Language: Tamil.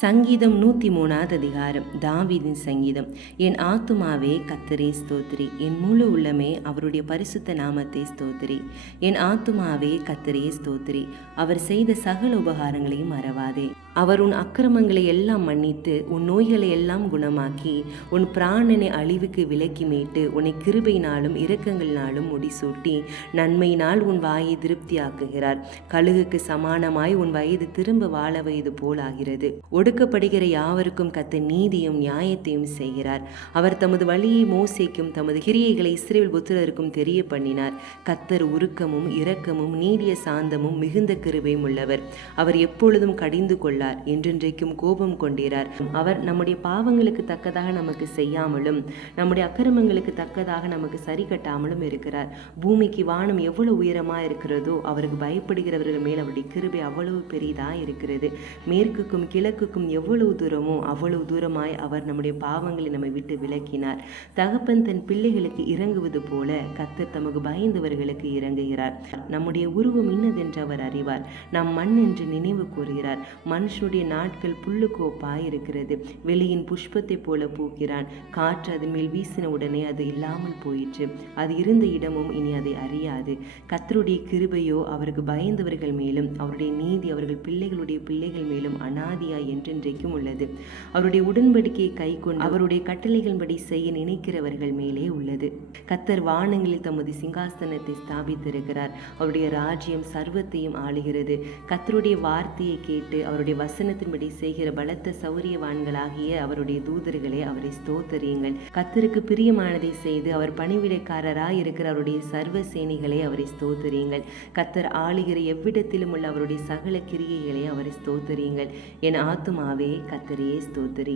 சங்கீதம் நூற்றி மூணாவது அதிகாரம். தாவிதின் சங்கீதம். என் ஆத்துமாவே கத்தரே ஸ்தோத்திரி. என் முழு உள்ளமே அவருடைய பரிசுத்த நாமத்தை ஸ்தோத்திரி. என் ஆத்துமாவே கத்தரே ஸ்தோத்திரி. அவர் செய்த சகல உபகாரங்களையும் மறவாதே. அவர் உன் அக்கிரமங்களை எல்லாம் மன்னித்து உன் நோய்களை எல்லாம் குணமாக்கி உன் பிராணனை அழிவுக்கு விலக்கி மீட்டு உன்னை கிருபையினாலும் இரக்கங்களினாலும் முடிசூட்டி நன்மையினால் உன் வாயை திருப்தியாக்குகிறார். கழுகுக்கு சமானமாய் உன் வயது திரும்ப வாழ வயது போல் ஆகிறது ஒடுக்கப்படுகிற யாவருக்கும் கத்த நீதியும் நியாயத்தையும் செய்கிறார். அவர் தமது வழியை மோசைக்கும் தமது கிரியைகளை இஸ்ரேல் புத்திரருக்கும் தெரிய பண்ணினார் கத்தர் உருக்கமும் இரக்கமும் நீடிய சாந்தமும் மிகுந்த கிருபையும் உள்ளவர். அவர் எப்பொழுதும் கடிந்து கொள்ளார் என்றென்றைக்கும் கோபம் கொண்டிரார். அவர் நம்முடைய பாவங்களுக்கு தக்கதாக நமக்கு செய்யாமலும் நம்முடைய அக்கிரமங்களுக்கு தக்கதாக நமக்கு சரி கட்டாமலும் இருக்கிறார். பூமிக்கு வானம் எவ்வளவு உயரமா இருக்கிறதோ அவருக்கு பயப்படுகிறவர்கள் மேல் அவருடைய கிருபை அவ்வளவு பெரிதா இருக்கிறது. மேற்குக்கும் கிழக்குக்கும் எவ்வளவு தூரமோ அவ்வளவு தூரமாய் அவர் நம்முடைய பாவங்களை நம்மை விட்டு விலக்கினார். தகப்பன் தன் பிள்ளைகளுக்கு இறங்குவது போல கத்தர் தமக்கு பயந்தவர்களுக்கு இறங்குகிறார். நம்முடைய உருவம் இன்னதென்று அவர் அறிவார். நாம் மண் என்று நினைவு கூறுகிறார். மனுஷனுடைய நாட்கள் புல்லுக்கோப்பாய் இருக்கிறது வெளியின் புஷ்பத்தைப் போல பூக்கிறான். காற்று அதன் மேல் வீசின உடனே அது இல்லாமல் போயிற்று. அது இருந்த இடமும் இனி அதை அறியாது. கத்தருடைய கிருபையோ அவருக்கு பயந்தவர்கள் மேலும் அவருடைய நீதி அவர்கள் பிள்ளைகளுடைய பிள்ளைகள் மேலும் அனாதியா என்று என்றென்றைக்கும் உள்ளது. அவருடைய உடன்படிக்கையை கை கொண்டு அவருடைய கட்டளைகளின்படி செய்ய நினைக்கிறவர்கள் மேலே உள்ளது. கத்தர் வானங்களில் தமது சிங்காசனத்தை ஸ்தாபித்திருக்கிறார். அவருடைய ராஜ்யம் சர்வத்தையும் ஆளுகிறது. கத்தருடைய வார்த்தையை கேட்டு அவருடைய வசனத்தின்படி செய்கிற பலத்த சௌரியவான்களாகிய அவருடைய தூதர்களை அவரை ஸ்தோத்தரியுங்கள். கத்தருக்கு பிரியமானதை செய்து அவர் பணிவிடைக்காரராய் இருக்கிற அவருடைய சர்வ சேனைகளை அவரை ஸ்தோத்தரியுங்கள். கத்தர் ஆளுகிற எவ்விடத்திலும் உள்ள அவருடைய சகல கிரியைகளை அவரை ஸ்தோத்தரியுங்கள். என் ஆத்துமாவே கத்தரையே ஸ்தோத்திரி.